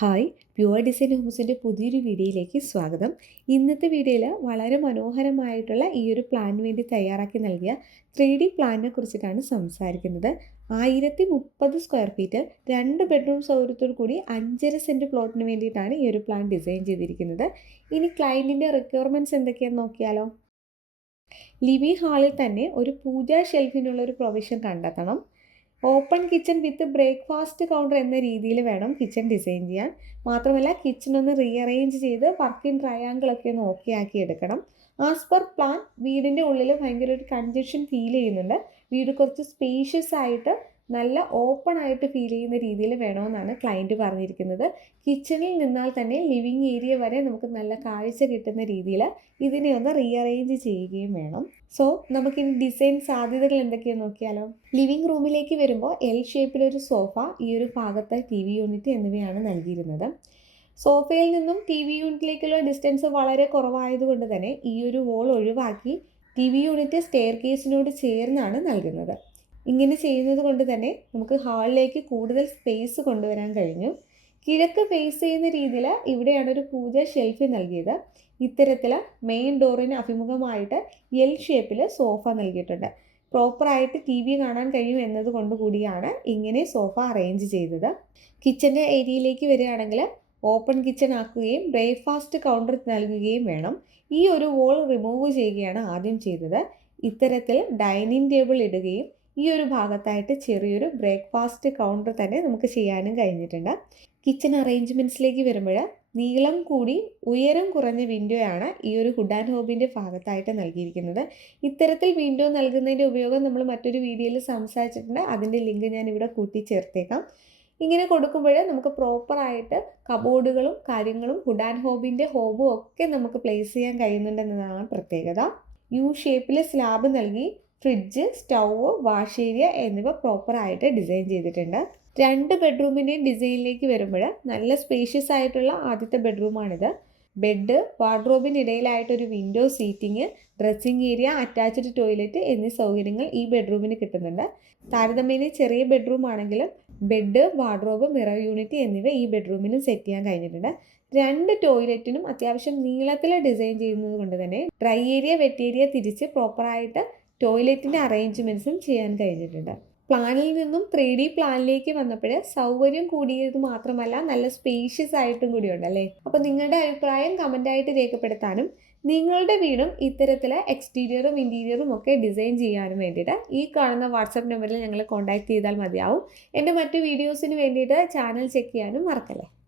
Hi, pure design ഹോംസിൻ്റെ പുതിയൊരു വീഡിയോയിലേക്ക് സ്വാഗതം. ഇന്നത്തെ വീഡിയോയിൽ വളരെ മനോഹരമായിട്ടുള്ള ഈ ഒരു പ്ലാനിന് വേണ്ടി തയ്യാറാക്കി നൽകിയ 3D പ്ലാനിനെ കുറിച്ചിട്ടാണ് സംസാരിക്കുന്നത്. 1030 സ്ക്വയർ ഫീറ്റ് 2 ബെഡ്റൂം സൗകര്യത്തോടു കൂടി 5.5 സെൻറ്റ് പ്ലോട്ടിന് വേണ്ടിയിട്ടാണ് ഈ ഒരു പ്ലാൻ ഡിസൈൻ ചെയ്തിരിക്കുന്നത്. ഇനി ക്ലയൻറ്റിൻ്റെ റിക്വയർമെൻറ്റ്സ് എന്തൊക്കെയാണെന്ന് നോക്കിയാലോ. ലിവിംഗ് ഹാളിൽ തന്നെ ഒരു പൂജാ ഷെൽഫിനുള്ള ഒരു പ്രൊവിഷൻ കണ്ടെത്തണം. ഓപ്പൺ കിച്ചൺ വിത്ത് ബ്രേക്ക്ഫാസ്റ്റ് കൗണ്ടർ എന്ന രീതിയിൽ വേണം കിച്ചൺ ഡിസൈൻ ചെയ്യാൻ. മാത്രമല്ല കിച്ചൺ റീഅറേഞ്ച് ചെയ്ത് വർക്കിംഗ് ട്രയാങ്കിളൊക്കെ ഒന്ന് ഓക്കെ ആക്കി എടുക്കണം. ആസ് പെർ പ്ലാൻ വീടിൻ്റെ ഉള്ളിൽ ഭയങ്കര ഒരു കൺജഷൻ ഫീൽ ചെയ്യുന്നുണ്ട്. വീട് കുറച്ച് സ്പേഷ്യസ് ആയിട്ട് നല്ല ഓപ്പൺ ആയിട്ട് ഫീൽ ചെയ്യുന്ന രീതിയിൽ വേണമെന്നാണ് ക്ലയൻറ്റ് പറഞ്ഞിരിക്കുന്നത്. കിച്ചണിൽ നിന്നാൽ തന്നെ ലിവിങ് ഏരിയ വരെ നമുക്ക് നല്ല കാഴ്ച കിട്ടുന്ന രീതിയിൽ ഇതിനെ ഒന്ന് റീഅറേഞ്ച് ചെയ്യുകയും വേണം. സോ നമുക്കിനി ഡിസൈൻ സാധ്യതകൾ എന്തൊക്കെയാണെന്ന് നോക്കിയാലോ. ലിവിംഗ് റൂമിലേക്ക് വരുമ്പോൾ എൽ ഷേപ്പിലൊരു സോഫ, ഈ ഒരു ഭാഗത്ത് TV യൂണിറ്റ് എന്നിവയാണ് നൽകിയിരുന്നത്. സോഫയിൽ നിന്നും TV യൂണിറ്റിലേക്കുള്ള ഡിസ്റ്റൻസ് വളരെ കുറവായതുകൊണ്ട് തന്നെ ഈ ഒരു വോൾ ഒഴിവാക്കി TV യൂണിറ്റ് സ്റ്റെയർ കേസിനോട് ചേർന്നാണ് നൽകുന്നത്. ഇങ്ങനെ ചെയ്യുന്നത് കൊണ്ട് തന്നെ നമുക്ക് ഹാളിലേക്ക് കൂടുതൽ സ്പേസ് കൊണ്ടുവരാൻ കഴിഞ്ഞു. കിഴക്ക് ഫേസ് ചെയ്യുന്ന രീതിയിൽ ഇവിടെയാണ് ഒരു പൂജ ഷെൽഫ് നൽകിയത്. ഇത്തരത്തിൽ മെയിൻ ഡോറിന് അഭിമുഖമായിട്ട് എൽ ഷേപ്പിൽ സോഫ നൽകിയിട്ടുണ്ട്. പ്രോപ്പറായിട്ട് TV കാണാൻ കഴിയും എന്നതുകൊണ്ട് കൂടിയാണ് ഇങ്ങനെ സോഫ അറേഞ്ച് ചെയ്തത്. കിച്ചൻ്റെ ഏരിയയിലേക്ക് വരികയാണെങ്കിൽ ഓപ്പൺ കിച്ചൺ ആക്കുകയും ബ്രേക്ക്ഫാസ്റ്റ് കൗണ്ടർ നൽകുകയും വേണം. ഈ ഒരു വോൾ റിമൂവ് ചെയ്യുകയാണ് ആദ്യം ചെയ്തത്. ഇത്തരത്തിൽ ഡൈനിങ് ടേബിൾ ഇടുകയും ഈ ഒരു ഭാഗത്തായിട്ട് ചെറിയൊരു ബ്രേക്ക്ഫാസ്റ്റ് കൗണ്ടർ തന്നെ നമുക്ക് ചെയ്യാനും കഴിഞ്ഞിട്ടുണ്ട്. കിച്ചൺ അറേഞ്ച്മെൻറ്റ്സിലേക്ക് വരുമ്പോൾ നീളം കൂടി ഉയരം കുറഞ്ഞ വിൻഡോയാണ് ഈ ഒരു ഹുഡ് ആൻഡ് ഹോബിൻ്റെ ഭാഗത്തായിട്ട് നൽകിയിരിക്കുന്നത്. ഇത്തരത്തിൽ വിൻഡോ നൽകുന്നതിൻ്റെ ഉപയോഗം നമ്മൾ മറ്റൊരു വീഡിയോയിൽ സംസാരിച്ചിട്ടുണ്ട്. അതിൻ്റെ ലിങ്ക് ഞാൻ ഇവിടെ കൂട്ടിച്ചേർത്തേക്കാം. ഇങ്ങനെ കൊടുക്കുമ്പോൾ നമുക്ക് പ്രോപ്പറായിട്ട് കബോർഡുകളും കാര്യങ്ങളും ഹുഡ് ആൻഡ് ഹോബിൻ്റെ ഹോബും ഒക്കെ നമുക്ക് പ്ലേസ് ചെയ്യാൻ കഴിയുന്നുണ്ടെന്നതാണ് പ്രത്യേകത. യു ഷേപ്പിൽ സ്ലാബ് നൽകി ഫ്രിഡ്ജ്, സ്റ്റൗവ്, വാഷ് ഏരിയ എന്നിവ പ്രോപ്പറായിട്ട് ഡിസൈൻ ചെയ്തിട്ടുണ്ട്. 2 ബെഡ്റൂമിൻ്റെയും ഡിസൈനിലേക്ക് വരുമ്പോൾ നല്ല സ്പേഷ്യസ് ആയിട്ടുള്ള ആദ്യത്തെ ബെഡ്റൂമാണിത്. ബെഡ്, വാർഡ്രോബിനിടയിലായിട്ടൊരു window seating, dressing area, attached toilet എന്നീ സൗകര്യങ്ങൾ ഈ ബെഡ്റൂമിന് കിട്ടുന്നുണ്ട്. താരതമ്യേന ചെറിയ ബെഡ്റൂം ആണെങ്കിലും ബെഡ്, വാർഡ്രോബ്, മിറർ യൂണിറ്റ് എന്നിവ ഈ ബെഡ്റൂമിനും സെറ്റ് ചെയ്യാൻ കഴിഞ്ഞിട്ടുണ്ട്. 2 ടോയ്ലറ്റിനും അത്യാവശ്യം നീളത്തിൽ ഡിസൈൻ ചെയ്യുന്നത് കൊണ്ട് തന്നെ ഡ്രൈ ഏരിയ, വെറ്റ് ഏരിയ തിരിച്ച് പ്രോപ്പറായിട്ട് ടോയ്ലറ്റിൻ്റെ അറേഞ്ച്മെൻറ്റ്സും ചെയ്യാൻ കഴിഞ്ഞിട്ടുണ്ട്. പ്ലാനിൽ നിന്നും 3D പ്ലാനിലേക്ക് വന്നപ്പോൾ സൗകര്യം കൂടിയത് മാത്രമല്ല നല്ല സ്പേഷ്യസ് ആയിട്ടും കൂടിയുണ്ട് അല്ലേ. അപ്പോൾ നിങ്ങളുടെ അഭിപ്രായം കമൻ്റായിട്ട് രേഖപ്പെടുത്താനും നിങ്ങളുടെ വീടും ഇത്തരത്തിൽ എക്സ്റ്റീരിയറും ഇൻറ്റീരിയറും ഒക്കെ ഡിസൈൻ ചെയ്യാനും വേണ്ടിയിട്ട് ഈ കാണുന്ന വാട്സപ്പ് നമ്പറിൽ ഞങ്ങളെ കോൺടാക്റ്റ് ചെയ്താൽ മതിയാവും. എൻ്റെ മറ്റു വീഡിയോസിന് വേണ്ടിയിട്ട് ചാനൽ ചെക്ക് ചെയ്യാനും മറക്കല്ലേ.